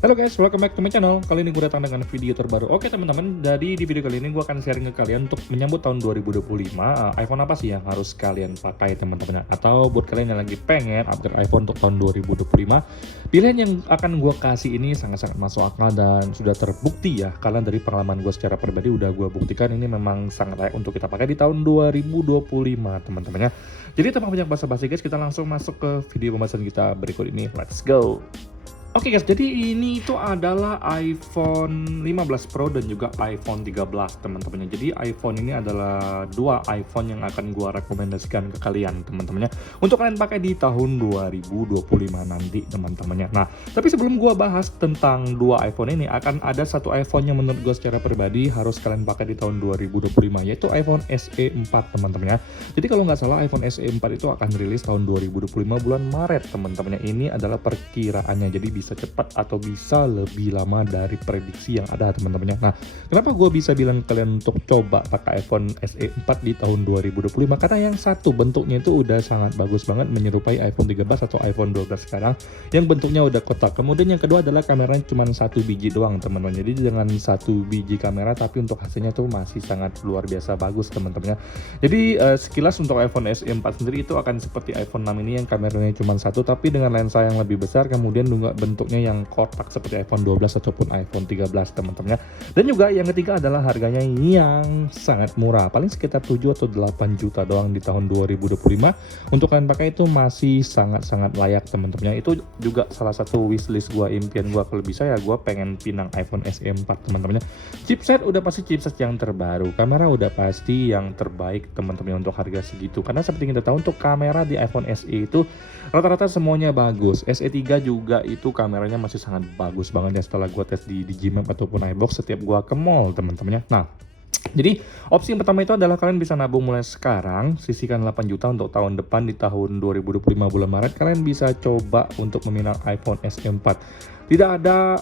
Halo guys, welcome back to my channel. Kali ini gue datang dengan video terbaru. Oke teman-teman, di video kali ini gue akan sharing ke kalian untuk menyambut tahun 2025, iPhone apa sih yang harus kalian pakai teman-teman. Atau buat kalian yang lagi pengen upgrade iPhone untuk tahun 2025, pilihan yang akan gue kasih ini sangat-sangat masuk akal dan sudah terbukti ya. Karena dari pengalaman gue secara pribadi udah gue buktikan ini memang sangat layak untuk kita pakai di tahun 2025 teman-teman ya. Jadi tanpa banyak basa-basi guys, kita langsung masuk ke video pembahasan kita berikut ini. Let's go! Oke guys, jadi ini itu adalah iPhone 15 Pro dan juga iPhone 13 teman-temannya. Jadi iPhone ini adalah dua iPhone yang akan gua rekomendasikan ke kalian teman-temannya untuk kalian pakai di tahun 2025 nanti teman-temannya. Nah, tapi sebelum gua bahas tentang dua iPhone ini, akan ada satu iPhone yang menurut gua secara pribadi harus kalian pakai di tahun 2025, yaitu iPhone SE 4 teman-temannya. Jadi kalau nggak salah iPhone SE 4 itu akan rilis tahun 2025 bulan Maret teman-temannya. Ini adalah perkiraannya, jadi bisa cepat atau bisa lebih lama dari prediksi yang ada teman-temannya. Nah, kenapa gue bisa bilang kalian untuk coba pakai iPhone SE 4 di tahun 2025? Karena yang satu, bentuknya itu udah sangat bagus banget, menyerupai iPhone 13 atau iPhone 12 sekarang yang bentuknya udah kotak. Kemudian yang kedua adalah kameranya cuma satu biji doang teman-teman. Jadi dengan satu biji kamera tapi untuk hasilnya tuh masih sangat luar biasa bagus teman-temannya. Jadi sekilas untuk iPhone SE 4 sendiri itu akan seperti iPhone 6 ini yang kameranya cuma satu tapi dengan lensa yang lebih besar, kemudian juga bentuknya yang kotak seperti iPhone 12 ataupun iPhone 13 teman-teman ya. Dan juga yang ketiga adalah harganya yang sangat murah, paling sekitar 7 atau 8 juta doang di tahun 2025. Untuk kalian pakai itu masih sangat-sangat layak teman-teman ya. Itu juga salah satu wishlist gua, impian gua kalau bisa ya gua pengen pinang iPhone SE 4 teman-teman ya. Chipset udah pasti chipset yang terbaru, kamera udah pasti yang terbaik teman-teman untuk harga segitu. Karena seperti kita tahu untuk kamera di iPhone SE itu rata-rata semuanya bagus. SE3 juga itu kameranya masih sangat bagus banget ya setelah gua tes di Gmap ataupun iBox setiap gua ke mall teman-teman ya. Nah, jadi opsi yang pertama itu adalah kalian bisa nabung mulai sekarang, sisihkan 8 juta untuk tahun depan di tahun 2025 bulan Maret. Kalian bisa coba untuk meminang iPhone SE 4. Tidak ada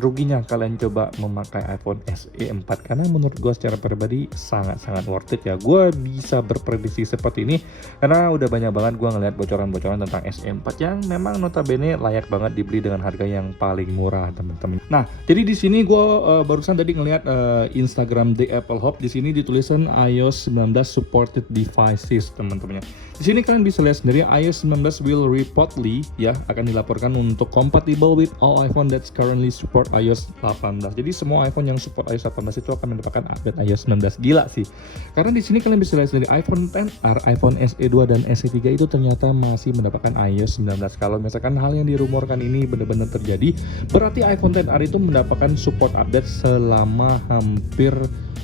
ruginya kalian coba memakai iPhone SE 4 karena menurut gue secara pribadi sangat-sangat worth it ya. Gue bisa berprediksi seperti ini karena udah banyak banget gue ngeliat bocoran-bocoran tentang SE 4 yang memang notabene layak banget dibeli dengan harga yang paling murah teman-teman. Nah, jadi di sini gue barusan tadi ngeliat Instagram The Apple Hub, di sini ditulisan iOS 19 supported devices teman-temannya. Di sini kalian bisa lihat sendiri iOS 19 will reportedly ya akan dilaporkan untuk compatible with all iPhone that's currently support iOS 18. Jadi semua iPhone yang support iOS 18 itu akan mendapatkan update iOS 19. Gila sih. Karena di sini kalian bisa lihat sendiri iPhone XR, iPhone SE 2 dan SE 3 itu ternyata masih mendapatkan iOS 19. Kalau misalkan hal yang dirumorkan ini benar-benar terjadi, berarti iPhone XR itu mendapatkan support update selama hampir,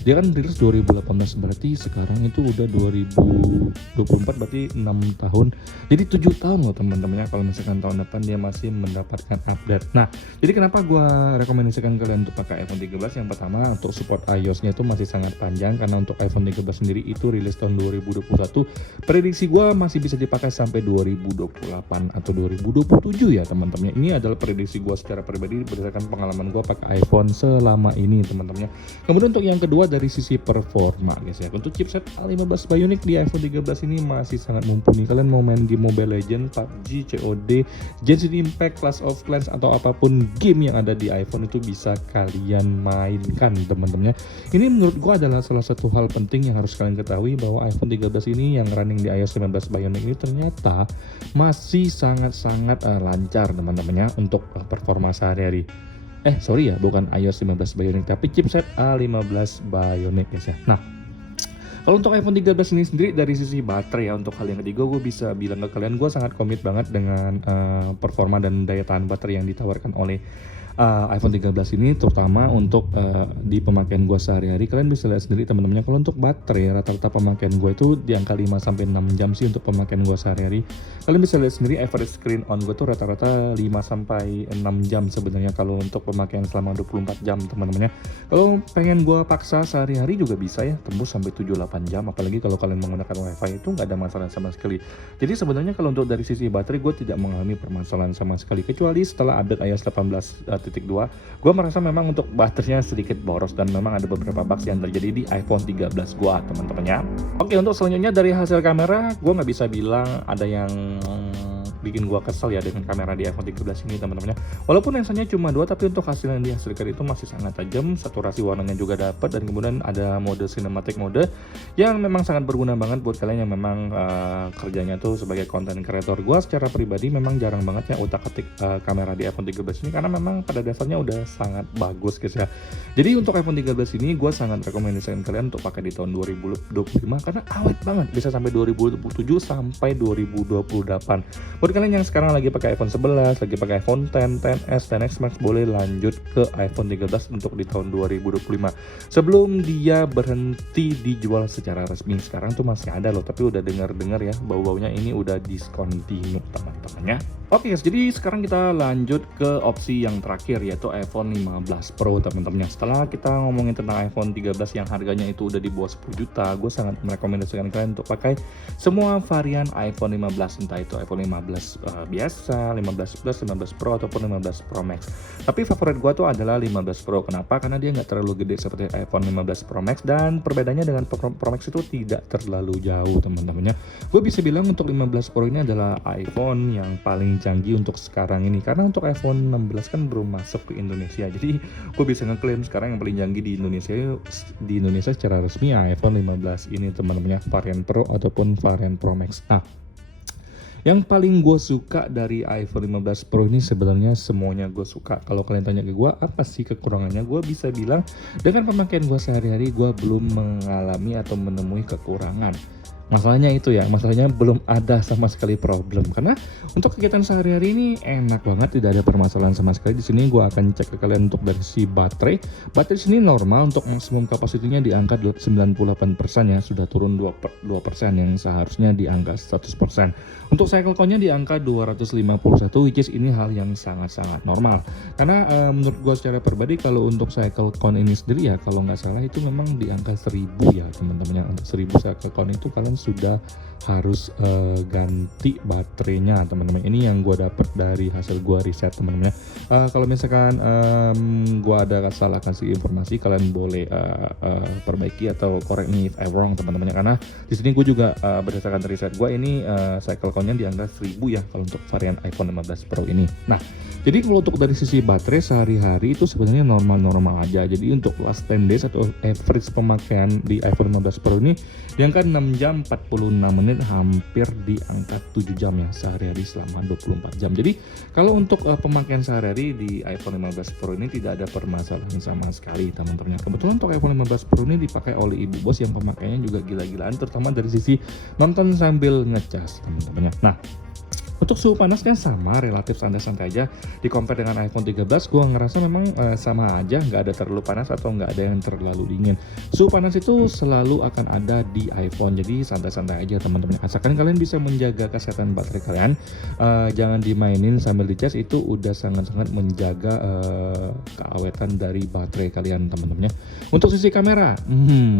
dia kan rilis 2018, berarti sekarang itu udah 2024, berarti 6 tahun. Jadi 7 tahun loh teman-teman ya kalau misalkan tahun depan dia masih mendapatkan update. Nah, jadi kenapa gua rekomendasikan kalian untuk pakai iPhone 13? Yang pertama, untuk support iOS-nya itu masih sangat panjang karena untuk iPhone 13 sendiri itu rilis tahun 2021. Prediksi gua masih bisa dipakai sampai 2028 atau 2027 ya teman-teman. Ini adalah prediksi gua secara pribadi berdasarkan pengalaman gua pakai iPhone selama ini teman-teman ya. Kemudian untuk yang kedua dari sisi performa guys ya, untuk chipset A15 Bionic di iPhone 13 ini masih sangat mumpuni. Kalian mau main di Mobile Legends, PUBG, COD, Genshin Impact, Clash of Clans atau apapun game yang ada di iPhone itu bisa kalian mainkan teman-teman ya. Ini menurut gua adalah salah satu hal penting yang harus kalian ketahui, bahwa iPhone 13 ini yang running di iOS 15 Bionic ini ternyata masih sangat-sangat lancar teman-teman ya untuk performa sehari-hari. Sorry ya, bukan iOS 15 Bionic tapi chipset A15 Bionic guys ya. Nah, kalau untuk iPhone 13 ini sendiri dari sisi baterai ya, untuk hal yang ketiga gue bisa bilang ke kalian, gue sangat komit banget dengan performa dan daya tahan baterai yang ditawarkan oleh iPhone 13 ini, terutama untuk di pemakaian gue sehari-hari. Kalian bisa lihat sendiri teman-teman, kalau untuk baterai rata-rata pemakaian gue itu di angka 5-6 jam sih untuk pemakaian gue sehari-hari. Kalian bisa lihat sendiri average screen on gue tuh rata-rata 5-6 jam sebenarnya kalau untuk pemakaian selama 24 jam teman-teman ya. Kalau pengen gue paksa sehari-hari juga bisa ya, tembus sampai 7-8 jam, apalagi kalau kalian menggunakan wifi itu nggak ada masalah sama sekali. Jadi sebenarnya kalau untuk dari sisi baterai gue tidak mengalami permasalahan sama sekali, kecuali setelah update iOS 18.2 gue merasa memang untuk baterainya sedikit boros dan memang ada beberapa bugs yang terjadi di iPhone 13 gue teman-teman ya. Oke, untuk selanjutnya dari hasil kamera gue nggak bisa bilang ada yang bikin gua kesel ya dengan kamera di iPhone 13 ini teman-teman ya. Walaupun lensanya cuma 2, tapi untuk hasil yang dihasilkan itu masih sangat tajam, saturasi warnanya juga dapat, dan kemudian ada mode cinematic mode yang memang sangat berguna banget buat kalian yang memang kerjanya tuh sebagai content creator. Gua secara pribadi memang jarang banget ya utak-atik kamera di iPhone 13 ini, karena memang pada dasarnya udah sangat bagus guys ya. Jadi untuk iPhone 13 ini gua sangat rekomendasikan kalian untuk pakai di tahun 2025 karena awet banget, bisa sampai 2027 sampai 2028. Buat kalian yang sekarang lagi pakai iPhone 11, lagi pakai iPhone X, XS, dan X Max, boleh lanjut ke iPhone 13 untuk di tahun 2025 sebelum dia berhenti dijual secara resmi. Sekarang tuh masih ada loh, tapi udah dengar-dengar ya bau-baunya ini udah discontinue teman-temannya. Oke guys, jadi sekarang kita lanjut ke opsi yang terakhir, yaitu iPhone 15 Pro teman-temannya. Setelah kita ngomongin tentang iPhone 13 yang harganya itu udah di bawah 10 juta, gue sangat merekomendasikan kalian untuk pakai semua varian iPhone 15, entah itu iPhone 15 biasa, 15 Plus, 15 Pro, ataupun 15 Pro Max. Tapi favorit gue tuh adalah 15 Pro. Kenapa? Karena dia nggak terlalu gede seperti iPhone 15 Pro Max, dan perbedaannya dengan Pro Max itu tidak terlalu jauh teman-temannya. Gue bisa bilang untuk 15 Pro ini adalah iPhone yang paling canggih untuk sekarang ini, karena untuk iPhone 16 kan belum masuk ke Indonesia. Jadi gue bisa ngeklaim sekarang yang paling canggih di Indonesia secara resmi ya iPhone 15 ini teman-temannya, varian Pro ataupun varian Pro Max. Nah, yang paling gue suka dari iPhone 15 Pro ini sebenarnya semuanya gue suka. Kalau kalian tanya ke gue apa sih kekurangannya, gue bisa bilang dengan pemakaian gue sehari-hari gue belum mengalami atau menemui kekurangan. Masalahnya itu ya, masalahnya belum ada sama sekali problem, karena untuk kegiatan sehari-hari ini enak banget, tidak ada permasalahan sama sekali. Di sini gue akan cek ke kalian untuk dari sisi baterai. Baterai di sini normal, untuk maksimum kapasitinya di angka 98% ya, sudah turun 2% yang seharusnya di angka 100%. Untuk cycle count-nya di angka 251, which is ini hal yang sangat-sangat normal. Karena menurut gue secara pribadi kalau untuk cycle count ini sendiri ya, kalau nggak salah itu memang di angka 1000 ya teman-teman ya. Untuk 1000 cycle count itu kalian sudah harus ganti baterainya teman-teman. Ini yang gue dapat dari hasil gue riset teman-teman. Kalau misalkan gue ada salah kasih informasi, kalian boleh perbaiki atau correct me if I'm wrong teman-teman, karena di sini gue juga berdasarkan riset gue ini cycle count-nya di angka 1000 ya kalau untuk varian iPhone 15 Pro ini. Nah, jadi kalau untuk dari sisi baterai sehari-hari itu sebenarnya normal-normal aja. Jadi untuk last 10 days atau average pemakaian di iPhone 15 Pro ini di angka 6 jam 46 menit, hampir di angka 7 jam ya sehari-hari selama 24 jam. Jadi kalau untuk pemakaian sehari-hari di iPhone 15 Pro ini tidak ada permasalahan sama sekali teman-teman. Kebetulan untuk iPhone 15 Pro ini dipakai oleh ibu bos yang pemakaiannya juga gila-gilaan, terutama dari sisi nonton sambil ngecas teman-teman. Nah, untuk suhu panasnya sama, relatif santai-santai aja. Di compare dengan iPhone 13, gue ngerasa memang sama aja, nggak ada terlalu panas atau nggak ada yang terlalu dingin. Suhu panas itu selalu akan ada di iPhone, jadi santai-santai aja teman-teman. Asalkan kalian bisa menjaga kesehatan baterai kalian, jangan dimainin sambil dicas, itu udah sangat-sangat menjaga keawetan dari baterai kalian teman-teman. Untuk sisi kamera,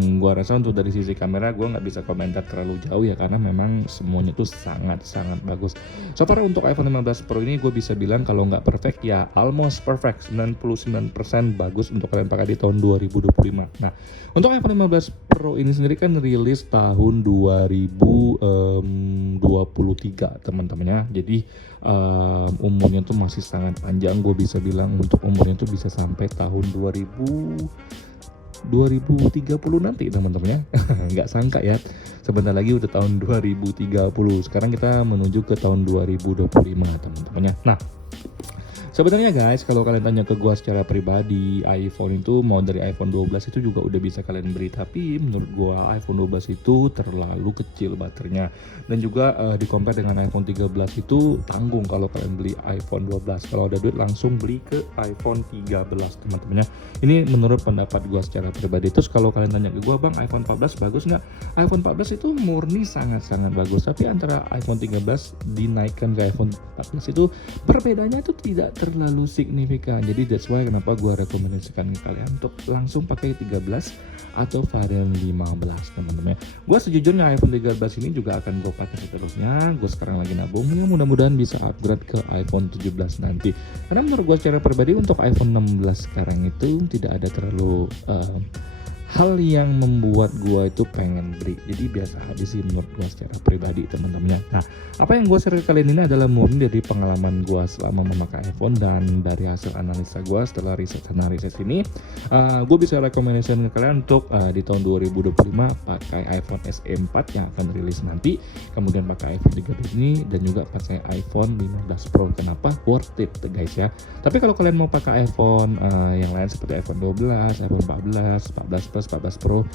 gue rasa untuk dari sisi kamera gue nggak bisa komentar terlalu jauh ya, karena memang semuanya tuh sangat-sangat bagus. So far untuk iPhone 15 Pro ini gue bisa bilang kalau nggak perfect ya almost perfect, 99% bagus untuk kalian pakai di tahun 2025. Nah, untuk iPhone 15 Pro ini sendiri kan rilis tahun 2023 teman-teman ya. Jadi umurnya tuh masih sangat panjang, gue bisa bilang untuk umurnya tuh bisa sampai tahun 2030 nanti teman-teman ya. Nggak sangka ya, sebentar lagi udah tahun 2030. Sekarang kita menuju ke tahun 2025 teman-teman ya. Nah, sebenarnya guys, kalau kalian tanya ke gua secara pribadi, iPhone itu mau dari iPhone 12 itu juga udah bisa kalian beli, tapi menurut gua iPhone 12 itu terlalu kecil baterainya, dan juga di compare dengan iPhone 13 itu tanggung kalau kalian beli iPhone 12. Kalau ada duit langsung beli ke iPhone 13 teman-temannya. Ini menurut pendapat gua secara pribadi. Terus kalau kalian tanya ke gua, bang iPhone 14 bagus nggak? iPhone 14 itu murni sangat-sangat bagus, tapi antara iPhone 13 dinaikkan ke iPhone 14 itu perbedaannya itu tidak terlalu signifikan. Jadi that's why kenapa gue rekomendasikan ke kalian untuk langsung pakai 13 atau varian 15 teman-teman. Gue sejujurnya iPhone 13 ini juga akan gue pakai seterusnya. Gue sekarang lagi nabung ya, mudah-mudahan bisa upgrade ke iPhone 17 nanti. Karena menurut gue secara pribadi untuk iPhone 16 sekarang itu tidak ada terlalu hal yang membuat gua itu pengen beli. Jadi biasa aja sih menurut gua secara pribadi teman-teman ya. Nah, apa yang gua share ke kalian ini adalah murni dari pengalaman gua selama memakai iPhone dan dari hasil analisa gua setelah riset analisis ini, gua bisa rekomendasikan ke kalian untuk di tahun 2025 pakai iPhone SE 4 yang akan rilis nanti, kemudian pakai iPhone 13 ini dan juga pakai iPhone 15 Pro. Kenapa? Worth it guys ya. Tapi kalau kalian mau pakai iPhone yang lain seperti iPhone 12, iPhone 14, 14 Plus, 14 Pro,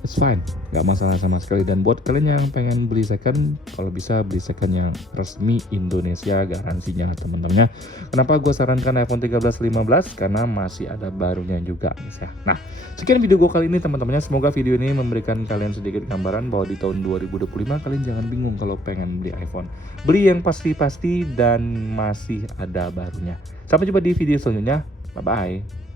it's fine, nggak masalah sama sekali. Dan buat kalian yang pengen beli second, kalau bisa beli second yang resmi Indonesia garansinya teman-teman ya. Kenapa gue sarankan iPhone 13, 15? Karena masih ada barunya juga guys ya. Nah, sekian video gue kali ini teman-temannya. Semoga video ini memberikan kalian sedikit gambaran bahwa di tahun 2025 kalian jangan bingung kalau pengen beli iPhone. Beli yang pasti-pasti dan masih ada barunya. Sampai jumpa di video selanjutnya. Bye-bye.